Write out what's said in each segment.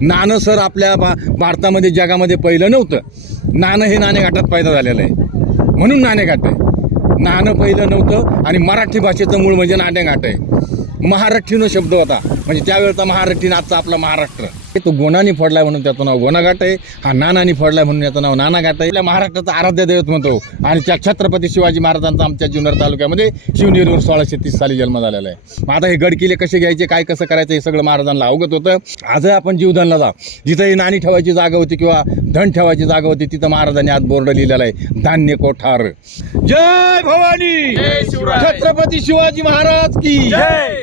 नाणं सर आपल्या भा भारतामध्ये जगामध्ये पहिलं नव्हतं. नाणं हे नाणेघाटात पैदा झालेलं आहे. म्हणून नाणेघाट आहे. नाणं पहिलं नव्हतं आणि मराठी भाषेचं मूळ म्हणजे नाणेघाट आहे. महाराष्ट्रीनं शब्द होता. म्हणजे त्यावेळचा महारठीन आजचा आपला महाराष्ट्र. तो गोनानी फोडलाय म्हणून त्याचं नाव गोनाघाट आहे. हा नानानी फोडलाय म्हणून याचं नाव नानाघाट आहे. आपल्या महाराष्ट्राचं आराध्य दैवत म्हणतो. आणि त्या छत्रपती शिवाजी महाराजांचा आमच्या जुन्नर तालुक्यामध्ये शिवनेरीवर सोळाशे तीस साली जन्म झालेला आहे. मग आता हे गड किल्ले कसे घ्यायचे काय कसं करायचं हे सगळं महाराजांना अवगत होतं. आजही आपण जीवदानला जा. जिथं ही नाणी ठेवायची जागा होती किंवा धन ठेवायची जागा होती तिथं महाराजांनी आज बोर्ड लिहिलेला आहे. धान्य कोठार. जय भवानी. छत्रपती शिवाजी महाराज की.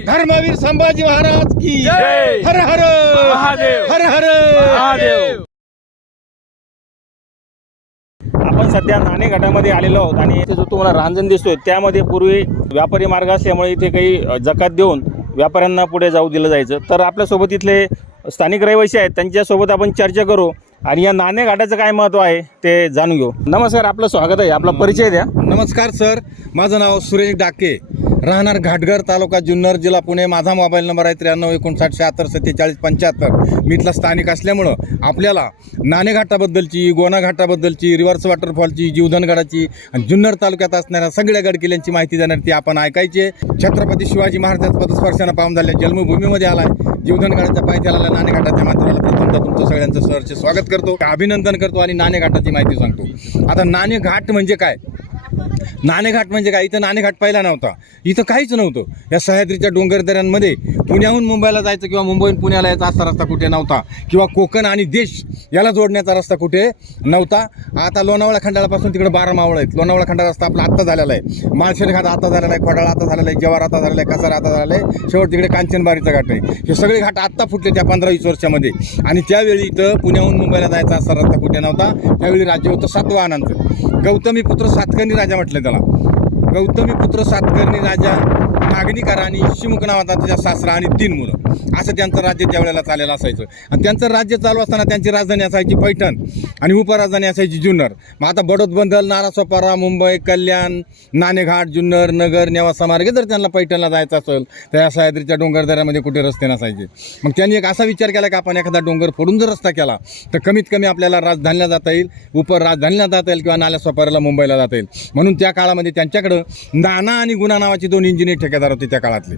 धर्मवीर संभाजी महाराज की. हर हर. महादेव. हर हर. महादेव. आपण सध्या नाणे घाटामध्ये आलेलो आहोत आणि इथे जो तुम्हाला रांजण दिसतोय त्यामध्ये पूर्वी व्यापारी मार्ग असल्यामुळे इथे काही जकात देऊन व्यापाऱ्यांना पुढे जाऊ दिलं जायचं. तर आपल्यासोबत इथले स्थानिक रहिवासी आहेत त्यांच्यासोबत आपण चर्चा करू आणि या नाणे घाटाचं काय महत्त्व आहे ते जाणून घेऊ. नमस्कार आपलं स्वागत आहे आपला परिचय द्या. नमस्कार सर. माझं नाव सुरेश डाके. राहणार घाटघर तालुका जुन्नर जिल्हा पुणे. माझा मोबाईल नंबर आहे त्र्याण्णव एकोणसाठ शहात्तर सत्तेचाळीस पंच्याहत्तर. मी इथला स्थानिक असल्यामुळं आपल्याला नाणेघाटाबद्दलची गोना घाटाबद्दलची रिव्हर्स वॉटरफॉलची जीवधनगडाची आणि जुन्नर तालुक्यात असणाऱ्या सगळ्या गडकिल्ल्यांची माहिती देणार ती आपण ऐकायची छत्रपती शिवाजी महाराजांचं पदस्पर्शानं पाहून झाल्या जन्मभूमीमध्ये आलाय. जीवधनगडाच्या पायथ्याला आला नाणेघाटाच्या मात्राला प्रथमतः तुमचं सगळ्यांचं सहर्ष स्वागत करतो. अभिनंदन करतो आणि नाणेघाटाची माहिती सांगतो. आता नाणेघाट म्हणजे काय? नाणेघाट म्हणजे काय? इथं नाणेघाट पहिला नव्हता. इथं काहीच नव्हतं. या सह्याद्रीच्या डोंगरदऱ्यांमध्ये पुण्याहून मुंबईला जायचं किंवा मुंबईहून पुण्याला यायचा असा रस्ता कुठे नव्हता. किंवा कोकण आणि देश याला जोडण्याचा रस्ता कुठे नव्हता. आता लोणावळा खंडाळापासून तिकडे बारा मावळ आहेत. लोणावळा खंडाळा रस्ता आपला आत्ता झालेला आहे. माळशेर घाट आता झालेला आहे. खोडाळा आता झालेला आहे. जवार आता झालेला आहे. कसारा आता झालेला आहे. शेवट तिकडे कांचनबारीचा घाट आहे. हे सगळे घाट आत्ता फुटले त्या पंधरा वीस वर्षामध्ये. आणि त्यावेळी इथं पुण्याहून मुंबईला जायचा असा रस्ता कुठे नव्हता त्यावेळी राज्य होतं सातवाहनांचं. गौतमी पुत्र सातकर्णी राजा म्हटलं त्याला. गौतमी पुत्र सातकर्णी राजा मागणीकार आणि शिमुख नावाचा त्याच्या सासरा आणि तीन मुलं. असं त्यांचं राज्य त्यावेळेला चालेलं असायचं. आणि त्यांचं राज्य चालू असताना त्यांची राजधानी असायची पैठण आणि उपराजधानी असायची जुन्नर. मग आता बडोद बंदल नारासोपारा मुंबई कल्याण नाणेघाट जुन्नर नगर नेवासा मार्गे जर त्यांना पैठणला जायचं असेल तर या सह्याद्रीच्या डोंगरदऱ्यामध्ये कुठे रस्ते नसायचे. मग त्यांनी एक असा विचार केला की आपण एखादा डोंगर फोडून जर रस्ता केला तर कमीत कमी आपल्याला राजधानीला जाता येईल उपर राजधानीला जाता येईल किंवा नाल्यासोपाऱ्याला मुंबईला जाता येईल. म्हणून त्या काळामध्ये त्यांच्याकडं नाना आणि गुणा नावाचे दोन इंजिनियर ठेकेदार होते त्या काळातले.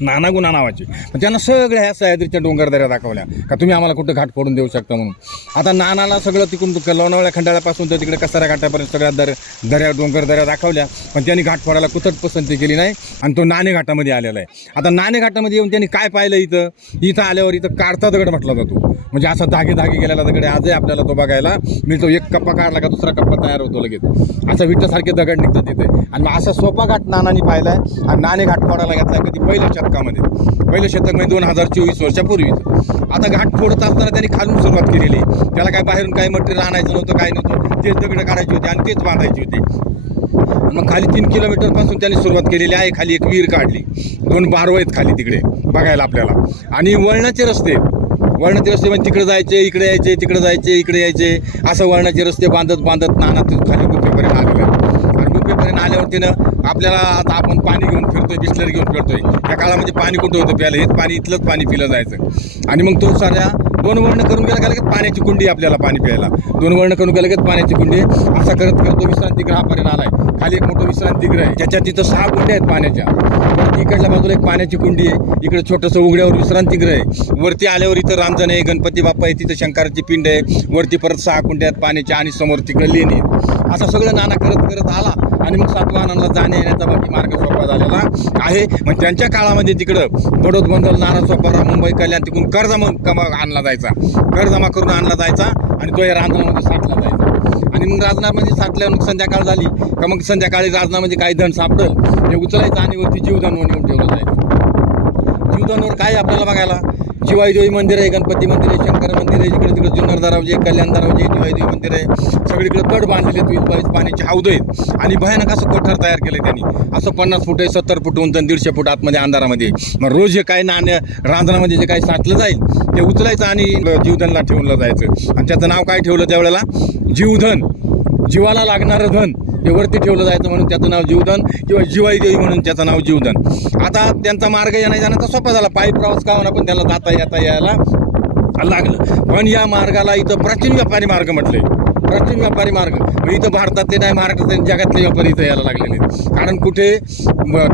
नाना गुणा नावाचे. पण त्यांना सगळ्या ह्या सह्याद्रीच्या डोंगर दऱ्या दाखवल्या. का तुम्ही आम्हाला कुठं घाट फोडून देऊ शकता म्हणून. आता नानाला सगळं तिकडून लोणावळ्या खंडाळ्यापासून तर तिकडे कसाऱ्या घाटापर्यंत सगळ्या दर दऱ्या डोंगर दऱ्या दाखवल्या. पण त्यांनी घाट फोडायला कुठंच पसंती केली नाही आणि तो नाणे घाटामध्ये आलेला आहे. आता नाणे घाटामध्ये येऊन त्यांनी काय पाहिलं इथं? इथं आल्यावर इथं काढता दगड म्हटला जातो. म्हणजे असा धागे धागे गेलेला दगड आहे. आजही आपल्याला तो बघायला मिळतो. एक कप्पा काढला का दुसरा कप्पा तयार होतो लगेच. असा विटासारखे दगड निघतात तिथे आणि मग असा सोपा घाट नानानी आहे आणि नाणे घाट फोडायला घेतला कधी पहिल्याच्या शतकामध्ये. पहिलं शतक म्हणजे दोन हजार चोवीस वर्षापूर्वीच. आता घाट फोडत असताना त्यांनी खालून सुरुवात केलेली. आहे. त्याला काय बाहेरून काही मटेरियल आणायचं नव्हतं काय नव्हतं. तेच दगड काढायचे होते आणि तेच बांधायची होते. मग खाली तीन किलोमीटरपासून त्यांनी सुरुवात केलेली आहे. खाली एक विहीर काढली. दोन बारव आहेत खाली तिकडे बघायला आपल्याला. आणि वळणाचे रस्ते. वळणाचे रस्ते म्हणजे तिकडे जायचे इकडे यायचे तिकडे जायचे इकडे यायचे. असं वळणाचे रस्ते बांधत बांधत नाना खाली गुफेपर्यंत आलेलं. आहेत. आणि गुफेपर्यंत आल्यावर तिनं आपल्याला आता आपण पाणी घेऊन फिरतोय बिस्लरी घेऊन फिरतोय. त्या काळामध्ये पाणी कुठं होतं प्यायला? हेच पाणी इथलंच पाणी पिलं जायचं. आणि मग तो साऱ्या दोन वर्ण करून गेला का लगेच पाण्याची कुंडी आपल्याला पाणी प्यायला. दोन वर्ण करून गेला लगेच पाण्याची कुंडी. असा करत करत तो विश्रांतीगृहापर्यंत आलाय. खाली एक मोठं विश्रांतीगृह आहे. त्याच्या तिथं सहा कुंड्या आहेत पाण्याच्या. इकडल्या बाजूला एक पाण्याची कुंडी आहे. इकडे छोटंसं उघड्यावर विश्रांतीगृह आहे. वरती आल्यावर इथं रामजण आहे गणपती बाप्पा आहे तिथं शंकराची पिंड आहे. वरती परत सहा कुंड्या आहेत पाण्याच्या आणि समोर तिकडे लेणी आहे. असं सगळं नाना करत करत आला. आणि मग सातवाहनांना जाण्या येण्याचा बाकी मार्ग सोपा झालेला आहे. मग त्यांच्या काळामध्ये तिकडं बडोद गोंधळ नारा सोपारा मुंबई कल्याण तिकडून कर जमा कमा आणला जायचा. कर जमा करून आणला जायचा आणि तो या रांजणामध्ये साठला जायचा. आणि मग राजनामध्ये साठल्यावर मग संध्याकाळ झाली का मग संध्याकाळी राजनामध्ये काही धन सापडलं ते उचलायचं आणि वरती जीवधन म्हणून ठेवलं जायचं. जीवधनवर काय आपल्याला बघायला? जिवाई मंदिर आहे गणपती मंदिर आहे शंकर मंदिर आहे जिकडे तिकडे जुन्नर दरावजे कल्याण दरावजे जिवाई देवी मंदिर आहे सगळीकडे तड बांधलेले आहेत वीस बावीस पाण्याचे हौद आहेत. आणि भयानक असं कोठार तयार केलं त्यांनी. असं पन्नास फूट आहे सत्तर फूट उंच दीडशे फूट आतमध्ये अंधारामध्ये मग रोज जे काय नाण्या रांजणामध्ये जे काही साठलं जाईल ते उचलायचं आणि जीवधनला ठेवलं जायचं. आणि त्याचं नाव काय ठेवलं त्यावेळेला? जीवधन. जीवाला लागणारं धन. हे वरती ठेवलं जायचं म्हणून त्याचं नाव जीवधन किंवा जीवाई देवी म्हणून त्याचं नाव जीवधन. आता त्यांचा मार्ग येण्या जाण्याचा सोपा झाला. पायी प्रवास का होणार पण त्याला जाता येता यायला लागलं. पण या मार्गाला इथं प्राचीन व्यापारी मार्ग म्हटले. प्राचीन व्यापारी मार्ग. म्हणजे इथं भारतातले नाही महाराष्ट्रातले जगातले व्यापारी इथं यायला लागलेले कारण कुठे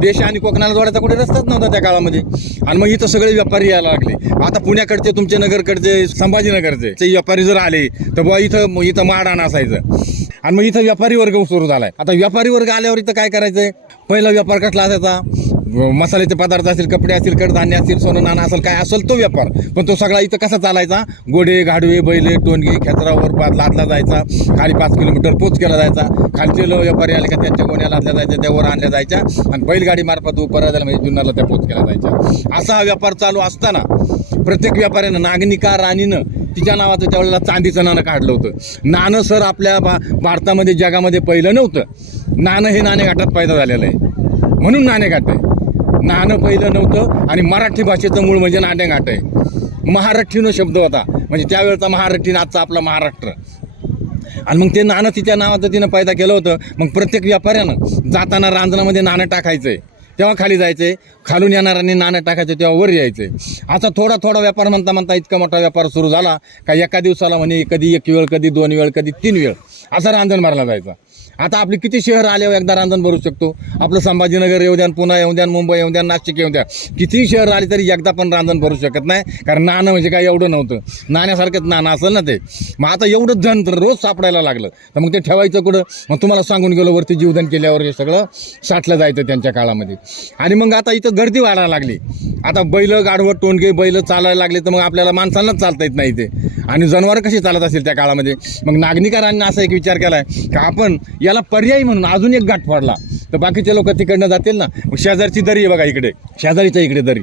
देश आणि कोकणाला जोडायचा कुठे रस्ताच नव्हता त्या काळामध्ये. आणि मग इथं सगळे व्यापारी यायला लागले. आता पुण्याकडचे तुमचे नगरकडचे संभाजीनगरचे ते व्यापारी जर आले तर बुवा इथं इथं माडाण असायचं. आणि मग इथं व्यापारी वर्ग सुरू झालाय. आता व्यापारी वर्ग आल्यावर इथं काय करायचंय? पहिला व्यापार कसला असायचा? मसाल्याचे पदार्थ असतील कपडे असतील कडधान्य असतील सोनं नाणं असेल काय असेल तो व्यापार. पण तो सगळा इथं कसा चालायचा? गोडे गाडवे बैले टोनगे खेचरावर पाच लादला जायचा. खाली पाच किलोमीटर पोच केला जायचा. खालचे लो व्यापारी आले का त्यांच्या गोण्या लादल्या जायच्या त्यावर आणल्या जायच्या. आणि बैलगाडी मार्फत उपराजाला म्हणजे जुन्नरला त्या पोच केला जायच्या. असा हा व्यापार चालू असताना प्रत्येक व्यापाऱ्यानं नागनिका राणीनं तिच्या नावाचं त्यावेळेला चांदीचं नाणं काढलं होतं. नाणं सर आपल्या भा भारतामध्ये जगामध्ये पहिलं नव्हतं. नाणं हे नाणेघाटात पैदा झालेलं आहे. म्हणून नाणेघाट आहे. नाणं पहिलं नव्हतं आणि मराठी भाषेचं मूळ म्हणजे नाणेघाट आहे. महारठ्ठीनो शब्द होता. म्हणजे त्यावेळचा महारठ्ठीन आजचा आपला महाराष्ट्र. आणि मग ते नाणं तिच्या नावाचं तिनं पैदा केलं होतं. मग प्रत्येक व्यापाऱ्यानं जाताना रांजणामध्ये नाणं टाकायचंय तेव्हा खाली जायचे. खालून येणाऱ्यांनी नाणं टाकायचं तेव्हा वर यायचे. असा थोडा थोडा व्यापार म्हणता म्हणता इतका मोठा व्यापार सुरू झाला. का एका दिवसाला म्हणे कधी एक वेळ कधी दोन वेळ कधी तीन वेळ. असा रांजण मारला जायचा. आता आपली किती शहर आल्यावर हो, एकदा रांजण भरू शकतो. आपलं संभाजीनगर येऊ द्या पुन्हा येऊ द्या मुंबई येऊ द्या नाशिक येऊ द्या. कितीही शहर आली तरी एकदा पण रांजण भरू शकत नाही. कारण नाणं म्हणजे काय एवढं नव्हतं. नाण्यासारखंच नाणं असेल ना ते. मग आता एवढं धन तर रोज सापडायला लागलं. तर मग ते ठेवायचं कुठं? मग तुम्हाला सांगून गेलो वरती जीवदान केल्यावर हे सगळं साठलं जायचं त्यांच्या काळामध्ये. आणि मग आता इथं गर्दी वाढायला लागली. आता बैल गाढवं टोंडगे बैल चालायला लागले तर मग आपल्याला माणसांनाच चालता येत नाही ते आणि जनावरं कशी चालत असेल त्या काळामध्ये? मग नागनिकारांनी असा एक विचार केला आहे का आपण याला पर्यायी म्हणून अजून एक घाट फोडला. तर बाकीचे लोक तिकडनं जातील ना. शेजारची दरी आहे बघा इकडे. शेजारीच्या इकडे दरी.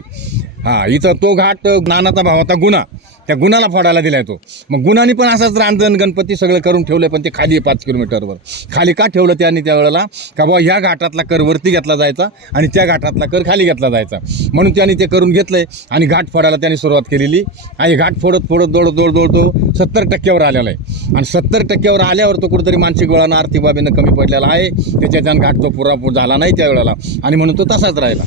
हां इथं तो घाट नानाचा भावाचा गुन्हा. त्या गुणाला फोडायला दिलाय तो. मग गुणाने पण असाच रांजण गणपती सगळं करून ठेवलं पण ते खाली पाच किलोमीटरवर. खाली का ठेवलं त्यांनी त्यावेळेला का बाबा ह्या घाटातला कर वरती घेतला जायचा आणि त्या घाटातला कर खाली घेतला जायचा. म्हणून त्यांनी ते करून घेतलंय आणि घाट फोडायला त्यांनी सुरुवात केलेली. आणि घाट फोडत फोडत दोड दोड दोडतो सत्तर टक्क्यावर आलेला आहे. आणि सत्तर टक्क्यावर आल्यावर तो कुठेतरी मानसिक गोळानं आर्थिक बाबीनं कमी पडलेला आहे. त्याच्यात घाट तो पुरापूर झाला नाही त्यावेळेला आणि म्हणून तो तसाच राहिला.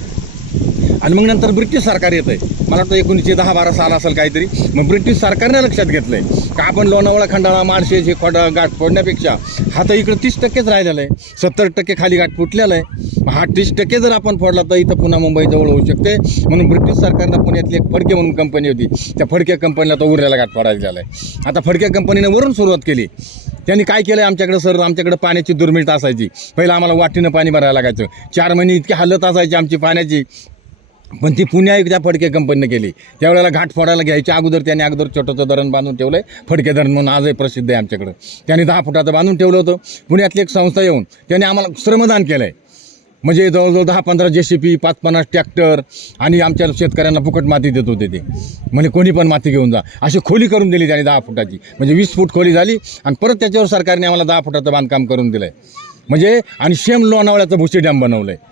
आणि मग नंतर ब्रिटिश सरकार येतं आहे मला वाटतं एकोणीसशे दहा बारा साल असेल काहीतरी. मग ब्रिटिश सरकारने लक्षात घेतलं आहे का आपण लोणावळा खंडाळा माळशेज हे खोड गाठ फोडण्यापेक्षा हा तर इकडं तीस टक्केच राहिलेला आहे. सत्तर टक्के खाली गाठ फुटलेला आहे. मग हा तीस टक्के जर आपण फोडला तर इथं पुन्हा मुंबईजवळ होऊ शकते. म्हणून ब्रिटिश सरकारनं पुण्यातली एक फडके म्हणून कंपनी होती. त्या फडक्या कंपनीला तो उरलेला गाठ फोडायला झाला आहे आता फडक्या कंपनीने वरून सुरुवात केली. त्यांनी काय केलं आमच्याकडे सर आमच्याकडे पाण्याची दुर्मिळता असायची. पहिलं आम्हाला वाटीनं पाणी भरायला लागायचं. चार महिने इतकी हालत असायची आमची पाण्याची. पण ती पुण्या एक त्या फडके कंपनीने केली. त्यावेळेला घाट फोडायला घ्यायच्या अगोदर त्याने अगोदर छोटंसं धरण बांधून ठेवलं आहे फडके धरण म्हणून आजही प्रसिद्ध आहे आमच्याकडं. त्याने दहा फुटाचं बांधून ठेवलं होतं. पुण्यातली एक संस्था येऊन त्याने आम्हाला श्रमदान केलं आहे म्हणजे जवळजवळ दहा पंधरा जे सी पी पाच पन्नास ट्रॅक्टर आणि आमच्या शेतकऱ्यांना फुकट माती देत होते ते. म्हणजे कोणी पण माती घेऊन जा. अशी खोली करून दिली त्याने दहा फुटाची. म्हणजे वीस फूट खोली झाली आणि परत त्याच्यावर सरकारने आम्हाला दहा फुटाचं बांधकाम करून दिलं आहे म्हणजे आणि शेम लोणावळ्याचं भुशी डॅम बनवलं आहे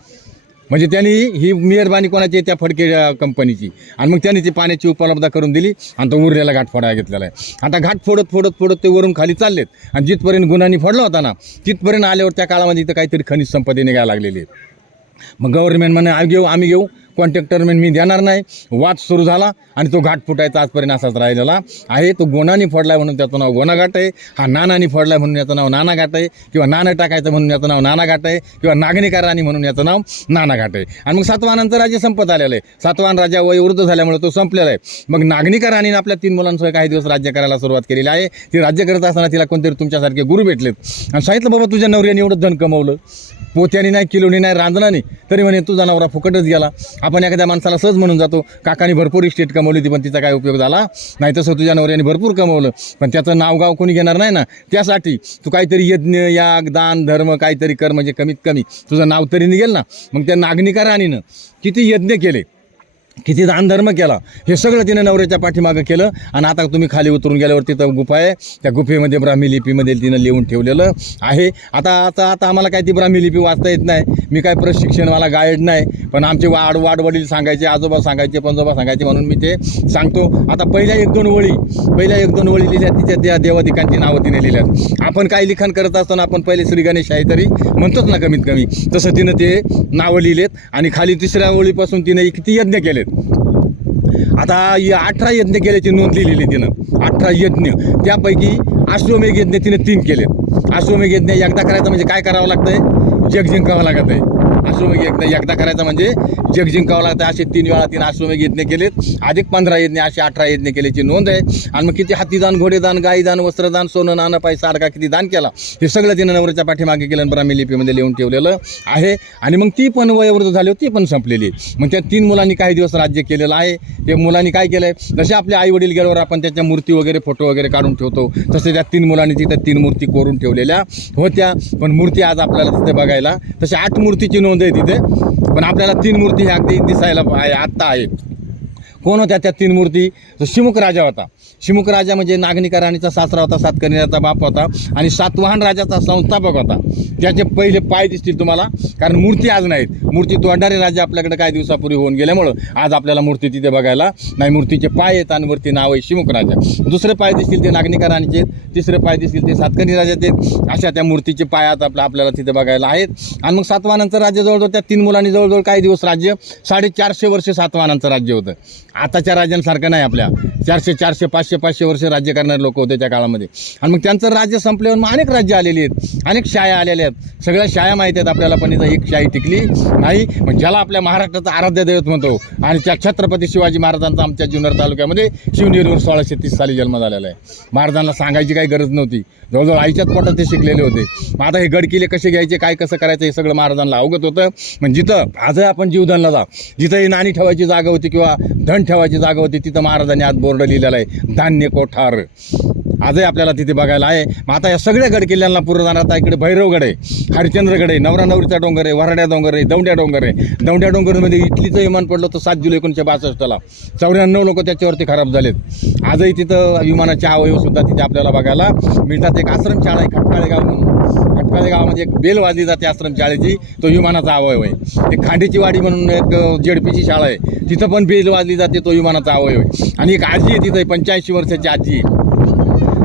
म्हणजे त्यांनी ही मेहरबानी कोणाची आहे? त्या फडके कंपनीची. आणि मग त्यांनी ती पाण्याची उपलब्धता करून दिली आणि तो उरलेला घाट फोडायला घेतलेला आहे. आता घाट फोडत फोडत फोडत ते वरून खाली चाललेत. आणि जिथपर्यंत गुन्हानी फोडला होता ना तिथपर्यंत आल्यावर त्या काळामध्ये इथं काहीतरी खनिज संपत्ती निघायला लागलेली आहे मग गव्हर्नमेंट म्हणे आम्ही घेऊ आम्ही घेऊ. कॉन्ट्रॅक्टर मी देणार नाही. वाद सुरू झाला आणि तो घाट फुटायचा आजपर्यंत असाच राहिलेला आहे. तो गोणाने फोडलाय म्हणून त्याचं नाव गोणाघाट आहे. हा नानानी फोडलाय म्हणून याचं नाव नाना घाट आहे. किंवा नाणं टाकायचं म्हणून याचं नाव नाना घाट आहे. किंवा नागनिका राणी म्हणून याचं नाव नाना घाट आहे. आणि मग सातवाहनांचं राज्य संपत आलेलं आहे. सातवाहन राजा वयोवृद्ध झाल्यामुळे तो संपलेला आहे. मग नागनिका राणीने आपल्या तीन मुलांसह काही दिवस राज्य करायला सुरुवात केलेली आहे. ती राज्य करत असताना तिला कोणतरी तुमच्यासारखे गुरु भेटलेत. आणि सांगितलं बाबा तुझ्या नवऱ्याने एवढं धन कमवलं. पोत्याने नाही किलोनी नाही रांजणाने. तरी म्हणे तुझा नवरा फुकटच गेला. आपण एखाद्या माणसाला सहज म्हणून जातो काकाने भरपूर इस्टेट कमवली होती पण तिचा काय उपयोग झाला? नाही तसं तुझ्या नवऱ्याने भरपूर कमवलं पण त्याचं नावगाव कोणी घेणार नाही ना? त्यासाठी तू काहीतरी यज्ञ याग दान धर्म काहीतरी कर म्हणजे कमीत कमी. तुझं नाव तरी निघेल ना? मग त्या नागनिका राणीनं किती यज्ञ केले? किती दानधर्म केला. हे सगळं तिने नवऱ्याच्या पाठीमागं केलं आणि आता तुम्ही खाली उतरून गेल्यावर तिथं गुफा आहे. त्या गुफेमध्ये ब्राह्मी लिपीमध्ये तिनं लिहून ठेवलेलं आहे. आता आता आता आम्हाला काय ती ब्राह्मी लिपी वाचता येत नाही. मी काय प्रशिक्षण मला गाईड नाही. पण आमचे वाड वाड वडील सांगायचे आजोबा सांगायचे पंजोबा सांगायचे म्हणून मी ते सांगतो. आता पहिल्या एक दोन ओळी पहिल्या एक दोन ओळी लिहिल्या तिच्या त्या देवाधिकांची नावं तिने लिहिल्यात. आपण काय लिखाण करत असताना आपण पहिले श्री गणेश आहे तरी म्हणतोच ना कमीत कमी. तसं तिनं ते नावं लिहिलेत आणि खाली तिसऱ्या ओळीपासून तिने किती यज्ञ केलेत. आता या अठरा यज्ञ केल्याची नोंद लिहिलेली तिनं. अठरा यज्ञ. त्यापैकी अश्वमेघ यज्ञ तिने तीन केले अश्वमेघ यज्ञ एकदा करायचं म्हणजे काय करावं लागतंय? जग जिंकावं लागत आहे अश्वमेघ यज्ञ एकदा करायचं म्हणजे जग जिंकावं लागतं असे तीन वेळा तीन अश्वमेघ यज्ञ केलेत. अधिक पंधरा यज्ञ असे अठरा यज्ञ केल्याची नोंद आहे. आणि मग किती हातीदान घोडेदान गाईदान वस्त्रदान सोनं नाणं पाय सारखा किती दान केला? हे सगळं तिनं नवऱ्याच्या पाठीमागे केलं ब्राह्मी लिपीमध्ये लिहून ठेवलेलं आहे. आणि मग ती पण वयोवृद्ध झाली होती ती पण संपलेली. मग त्या तीन मुलांनी काही दिवस राज्य केलेलं आहे. ते मुलांनी काय केलं आहे जसे आपले आई वडील गेल्यावर आपण त्याच्या मूर्ती वगैरे फोटो वगैरे काढून ठेवतो तसे त्या तीन मुलांनी तिथे तीन मूर्ती कोरून ठेवलेल्या होत्या. पण मूर्ती आज आपल्याला तिथे बघायला तसे आठ मूर्तीची नोंद आहे तिथे. पण आपल्याला तीन मूर्ती ह्या अगदी दिसायला आहे आत्ता आहेत कोण होत्या त्या तीन मूर्ती? शिमुख राजा होता. शिमुख राजा म्हणजे नागनिका राणीचा सासरा होता सातकर्णीचा बाप होता आणि सातवाहन राजाचा संस्थापक होता. त्याचे पहिले पाय दिसतील तुम्हाला कारण मूर्ती आज नाहीत. मूर्ती तोडणारे राजा आपल्याकडे काही दिवसापूर्वी होऊन गेल्यामुळं आज आपल्याला मूर्ती तिथे बघायला नाही मूर्तीचे पाय आहेत आणि वरती नाव आहे शिमुख राजा. दुसरे पाय दिसतील ते नागनिका राणीचे तिसरे पाय दिसतील ते सातकर्णी राजाचे अशा त्या मूर्तीचे पाय आता आपल्या आपल्याला तिथे बघायला आहेत. आणि मग सातवाहनांचं राज्य जवळजवळ त्या तीन मुलांनी जवळजवळ काही दिवस राज्य साडेचारशे वर्ष सातवाहनांचं राज्य होतं. आताच्या राजांसारखं नाही आपल्या. चारशे चारशे पाचशे पाचशे वर्ष राज्य करणारे लोक होते त्या काळामध्ये. आणि मग त्यांचं राज्य संपल्यावर मग अनेक राज्य आलेली आहेत. अनेक शाळा आलेल्या आहेत. सगळ्या शाळा माहीत आहेत आपल्याला पण इथं एक शाही टिकली नाही. मग ज्याला आपल्या महाराष्ट्राचा आराध्य दैवत म्हणतो आणि त्या छत्रपती शिवाजी महाराजांचा आमच्या जुन्नर तालुक्यामध्ये शिवनेरीवर सोळाशे तीस साली जन्म झालेला आहे. महाराजांना सांगायची काही गरज नव्हती. जवळजवळ आईच्याच पोटात ते शिकलेले होते. मग आता हे गडकिले कसे घ्यायचे काय कसं करायचं हे सगळं महाराजांना अवगत होतं. म्हणजे जिथं आजही आपण जीवधनला जा जिथं ही नाणी ठेवायची जागा होती किंवा धन ठेवायची जागा होती तिथं महाराजांनी आज बोर्ड लिहिलेला आहे. धान्य कोठार. आजही आपल्याला तिथे बघायला आहे. मग आता या सगळ्या गड किल्ल्यांना पूर्ण जाणार. आता इकडे भैरवगड आहे हरिश्चंद्रगड आहे नवरा नवरीचा डोंगर आहे वराड्या डोंगर आहे दौंड्या डोंगर आहे. दौंड्या डोंगरमध्ये इटलीचं विमान पडलं होतं सात जुलै एकोणीसशे बासष्टला. चौऱ्याण्णव लोक त्याच्यावरती खराब झालेत. आजही तिथं विमानाचे अवयव सुद्धा तिथे आपल्याला बघायला मिळतात. एक आश्रमशाळा आहे खटकाळे गाव म्हणून. खटकाळे गावामध्ये एक बेल वाजली जाते आश्रमशाळेची तो विमानाचा अवयव आहे. एक खांडीची वाडी म्हणून एक जेडपीची शाळा आहे. तिथं पण बेल वाजली जाते तो विमानाचा अवयव आहे. आणि एक आजी आहे तिथं पंच्याऐंशी वर्षाची आजी आहे.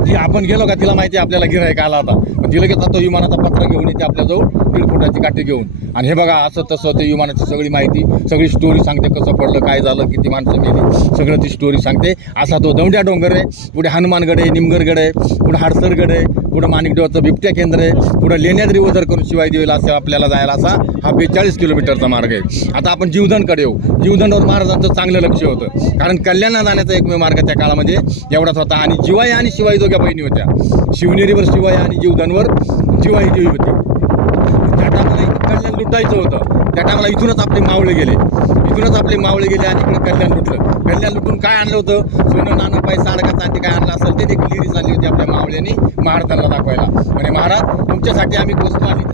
ती आपण गेलो का तिला माहिती आहे आपल्याला गिरायक आला होता. मग तिला घेतात तो विमानाचा पत्र घेऊन येते आपल्याजवळ दीड फुटाची काठी घेऊन. आणि हे बघा असं तसं ते विमानाची सगळी माहिती सगळी स्टोरी सांगते कसं पडलं काय झालं किती माणसं गेली सगळं ती स्टोरी सांगते. असा तो दौंड्या डोंगर आहे. पुढे हनुमानगड आहे निमगरगड आहे पुढे हाडसरगड आहे. पुढं माणिकदेवाचं बिबट्या केंद्र आहे. पुढं लेण्याद्री ओझर करून शिवाय देवीला असं आपल्याला जायला असा हा बेचाळीस किलोमीटरचा मार्ग आहे. आता आपण जीवधनकडे येऊ. जीवधनवर महाराजांचं चांगलं लक्ष होतं. कारण कल्याणला जाण्याचा एकमेव मार्ग त्या काळामध्ये एवढाच होता. आणि जिवाई आणि शिवाई दोघ्या बहिणी होत्या. शिवनेरीवर शिवाई आणि जीवधनवर जिवाई देवी होती. त्या टायमाला इथं कल्याण लुटायचं होतं. त्या टायमाला इथूनच आपले मावळे गेले. इथूनच आपले मावळे गेले आणि इकडे कल्याण लुटलं. कल्याण लुटून काय आणलं होतं? सोनं नाणं पैसा अडका चांदी काय आणलं असेल? ते देखील लिहिली चालली होती आपल्या मावळ्यांनी महाराजांना दाखवायला. म्हणजे महाराज तुमच्यासाठी आम्ही वस्तू आणि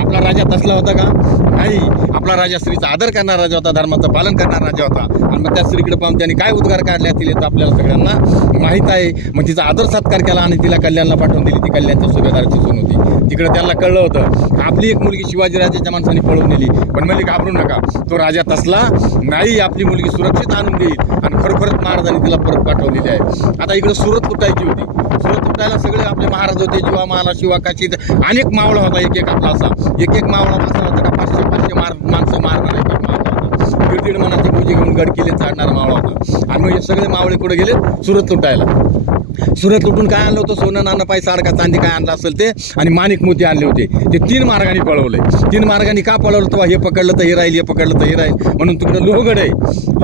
आपला राजा तसला होता का? नाही आपला राजा स्त्रीचा आदर करणारा राजा होता धर्माचं पालन करणारा राजा होता. आणि मग त्या स्त्रीकडे पाहून त्यांनी काय उद्गार काढले असतील तर आपल्याला सगळ्यांना माहीत आहे. मग तिचा आदर सत्कार केला आणि तिला कल्याणला पाठवून दिली. ती कल्याणच्या सुभेदाराची सून होती. तिकडं त्यांना कळलं होतं. आपली एक मुलगी शिवाजीराजाच्या माणसाने पळून नेली. पण म्हणजे घाबरू नका. तो राजा तसला नाही आपली मुलगी सुरक्षित आणून देईल. आणि खरोखरच महाराजांनी तिला परत पाठवलेली आहे. आता इकडं सुरत लुटायची होती. सुरत लुटायला सगळे आपले महाराज होते. जीवा माला शिवा काशी अनेक मावळा होता एक एक आपला असा. एक एक मावळा असा होता का पाचशे पाचशे मार माणसं मारणार एक मावळा होता. दीड दीड मनाची पूजे घेऊन गड किल्ले चढणारा मावळा होता. आणि मग हे सगळे मावळे कुठे गेले सुरत लुटायला सुरत लुटून काय आणलं होतं? सोनं नाणं पाय सारखा चांदी काय आणलं असेल ते? आणि माणिक मोती आणले होते. ते तीन मार्गाने पळवले. तीन मार्गाने का पळवलं? तर हे पकडलं तर हे राहील हे पकडलं तर हे राहील. म्हणून तिकडं लोहगड आहे.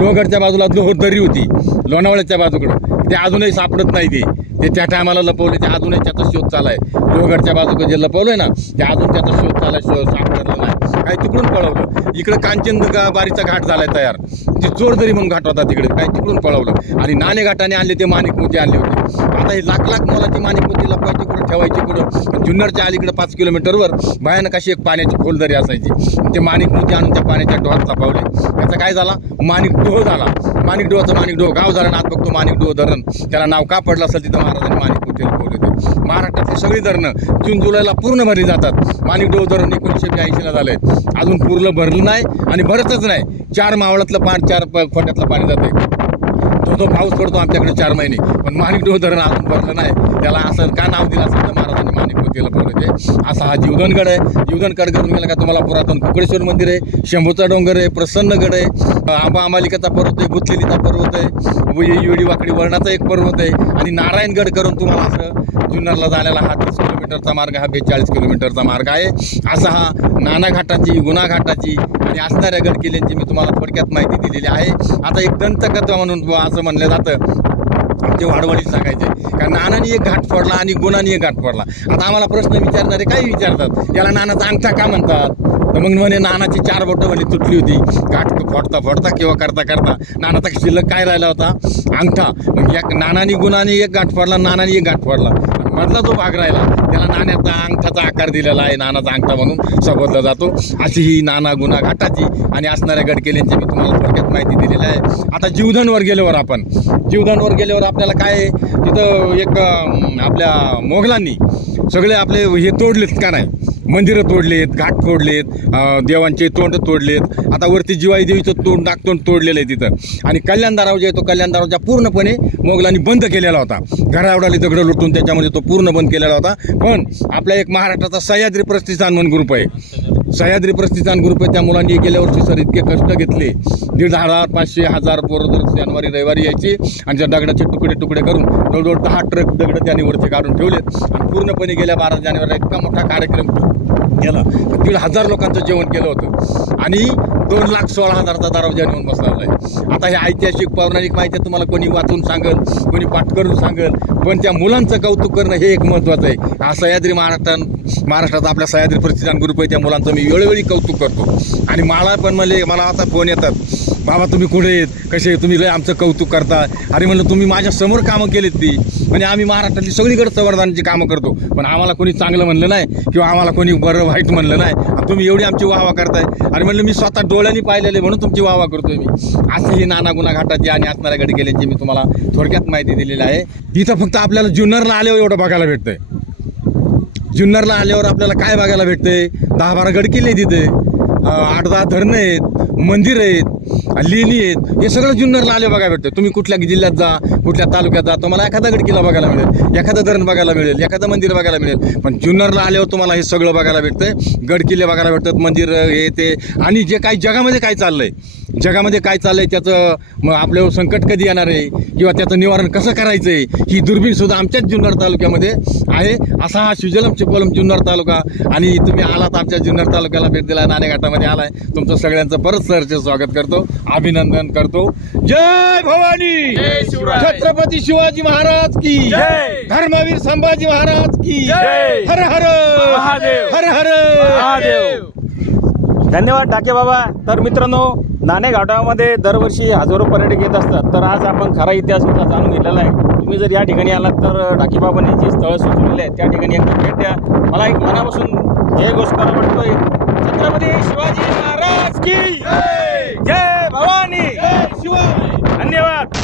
लोहगडच्या बाजूला लोह दरी होती. लोणावळ्याच्या बाजूकडं. ते अजूनही सापडत नाही ते. ते त्या टायमाला लपवले. ते अजूनही त्याचा शोध चालाय लोहगडच्या बाजूकडे जे लपवलंय ना ते अजून त्याचा शोध चालाय शोध सापडलं नाही. काही तिकडून पळवलं. इकडं कांचन बारीचा घाट झालाय तयार. ती जोरदरी म्हणून घाट होता तिकडे काही तिकडून पळवलं. आणि नाणे घाटाने आणले ते माणिक मोती आणले होते. आता हे लाख लाख मोलाची माणिक मोती लपवायची कुठं ठेवायची कुठं जुन्नरच्या अलीकडे पाच किलोमीटरवर भयानक अशी एक पाण्याची खोलदरी असायची. ते माणिक मोती आणून त्या पाण्याच्या डोहात लपवले त्याचा काय झाला? माणिक डोह झाला. माणिकडोहाचं डोहाचं गाव झालं ना आज बघतो माणिकडोह धरण. त्याला नाव का पडलं असेल तिथं महाराजांनी माणिक मोती लपवले होते. महाराष्ट्रातली सगळी धरणं जून जुलैला पूर्ण भरली जातात. माणिकडोह धरण एकोणीसशे ब्याऐंशीला झालंय. अजून पूर्ण भरलं नाही आणि भरतच नाही. चार मावळातलं पाणी चार प- खोट्यातलं पाणी जाते तो तो पाऊस पडतो आमच्याकडे चार महिने. पण माणिकडोह धरण अजून भरलं नाही. त्याला असं का नाव दिलं असेल आणि पोतीला स्थानिक आहे. असा हा जीवधनगड आहे. जीवधनगड करून गेला का तुम्हाला पुरातन कुकडेश्वर मंदिर आहे शंभूचा डोंगर आहे प्रसन्नगड आहे आंबा आंबालिकाचा पर्वत आहे भुतलेलीचा पर्वत आहे व येडी वाकडी वर्णाचा एक पर्वत आहे आणि नारायणगड करून तुम्हाला असं जुन्नरला जाण्याला हा तीस किलोमीटरचा मार्ग हा बेचाळीस किलोमीटरचा मार्ग आहे. असा हा नाना घाटाची गुन्हा घाटाची आणि असणाऱ्या गड किल्ल्यांची मी तुम्हाला थोडक्यात माहिती दिलेली आहे. आता एक दंतकथा म्हणून असं म्हणलं जातं. ते वाडवडीत सांगायचे. कारण नानानी एक घाट फोडला आणि गुणाने एक घाट फोडला. आता आम्हाला प्रश्न विचारणारे काही विचारतात. याला नानाचा अंगठा का म्हणतात? तर मग म्हणे नानाची चार बोटं म्हणे तुटली होती. घाट फोडता फोडता किंवा करता करता नानाचा शिल्लक काय राहिला होता? अंगठा. म्हणजे मग या नानानी गुणाने एक घाट फोडला नानानी एक घाट फोडला. मधला जो भाग राहिला त्याला नाण्याचा अंगठाचा आकार दिलेला आहे नानाचा अंगठा म्हणून संबोधला जातो. अशी ही नाना गुन्हा घाटाची आणि असणाऱ्या गडकेल्यांची मी तुम्हाला थोडक्यात माहिती दिलेली आहे. आता जीवधनवर गेल्यावर आपण जीवधनवर गेल्यावर आपल्याला काय तिथं एक आपल्या मोगलांनी सगळे आपले हे तोडलेत का नाही? मंदिरं तोडलेत घाट तोडलेत देवांचे तोंड तोडलेत. आता वरती जिवाई देवीचं तोंड नागतोंड तोडलेलं आहे तिथं. आणि कल्याण दरवाजा आहे तो कल्याण दरवाजा पूर्णपणे मोगलांनी बंद केलेला होता. घरावडाली दगडं लुटून त्याच्यामध्ये तो पूर्ण बंद केलेला होता. पण आपला एक महाराष्ट्राचा सह्याद्री प्रतिष्ठान म्हणून ग्रुप आहे. सह्याद्री प्रतिष्ठान ग्रुप आहे. त्या मुलांनी गेल्या वर्षी सर इतके कष्ट घेतले. दीड हजार पाचशे हजार पोरं दर शनिवारी रविवारी यायची आणि त्या दगडाचे तुकडे तुकडे करून जवळजवळ दहा ट्रक दगडं त्यांनी वरती काढून ठेवलेत. आणि पूर्णपणे गेल्या बारा जानेवारीला इतका मोठा कार्यक्रम केला दीड हजार लोकांचं जेवण केलं होतं. आणि दोन लाख सोळा हजारचा दरवाजा नेऊन बसलेला आहे आता हे ऐतिहासिक पौराणिक माहिती तुम्हाला कोणी वाचून सांगेल कोणी पाठ करून सांगेल पण त्या मुलांचं कौतुक करणं हे एक महत्त्वाचं आहे. हा सह्याद्री महाराष्ट्रात महाराष्ट्रात आपल्या सह्याद्री प्रतिष्ठान ग्रुप आहे त्या मुलांचं मी वेळोवेळी कौतुक करतो. आणि मला पण म्हणजे मला आता फोन येतात. बाबा तुम्ही कुठे आहेत? कसे तुम्ही लय आमचं कौतुक करता. अरे म्हणलं तुम्ही माझ्यासमोर कामं केलीत ती. म्हणजे आम्ही महाराष्ट्रातली सगळीकडे संवर्धनाची कामं करतो. पण आम्हाला कोणी चांगलं म्हणलं नाही किंवा आम्हाला कोणी बरं वाईट म्हणलं नाही. तुम्ही एवढी आमची वाहवा करताय. आणि म्हणलं मी स्वतः डोळ्यांनी पाहिलेले म्हणून तुमची वाहवा करतोय मी. अशी हे नाना गुन्हा घाटाची आणि असणाऱ्याकडे गेल्याची मी तुम्हाला थोडक्यात माहिती दिलेली आहे. इथं फक्त आपल्याला जुन्नरला आल्यावर एवढं बघायला भेटतंय. जुन्नरला आल्यावर आपल्याला काय बघायला भेटतंय? दहा बारा गडकिल्ले आहेत तिथे. आठ दहा धरणं आहेत मंदिर आहेत लेणी आहेत हे सगळं जुन्नरला आले बघायला भेटतं तुम्ही कुठल्या जिल्ह्यात जा कुठल्या तालुक्यात जा तुम्हाला एखादा गडकिल्ला बघायला मिळेल एखादं धरण बघायला मिळेल एखादं मंदिर बघायला मिळेल. पण जुन्नरला आल्यावर तुम्हाला हे सगळं बघायला भेटतं गडकिल्ले बघायला भेटतात मंदिर हे ते. आणि जे काही जगामध्ये काय चाललं आहे जगामध्ये काय चाललंय त्याचं मग आपल्यावर संकट कधी येणार आहे? किंवा त्याचं निवारण कसं करायचं आहे ही दुर्बीण सुद्धा आमच्याच जुन्नर तालुक्यामध्ये आहे. असा हा शिजलम चिपलम जुन्नर तालुका आणि तुम्ही आलात आमच्या जुन्नर तालुक्याला भेट दिला नाणेघाटामध्ये आलाय. तुमचं सगळ्यांचं परत सरचे स्वागत करतो अभिनंदन करतो. जय भवानी! जय शिवराय. छत्रपती शिवाजी महाराज की! जय. धर्मवीर संभाजी महाराज की! जय. हर हर! महादेव. हर हर! महादेव! धन्यवाद डाके बाबा. तर मित्रांनो नाणे घाटामध्ये दरवर्षी हजारो पर्यटक येत असतात. तर आज आपण खरा इतिहास सुद्धा जाणून घेतलेला आहे. तुम्ही जर या ठिकाणी आलात तर डाकीबाबाने जी स्थळं सुचवलेली आहेत त्या ठिकाणी एकदा भेट द्या. मला एक मनापासून जय घोषकार वाटतोय. छत्रपती शिवाजी महाराज की जय! भवानी! धन्यवाद!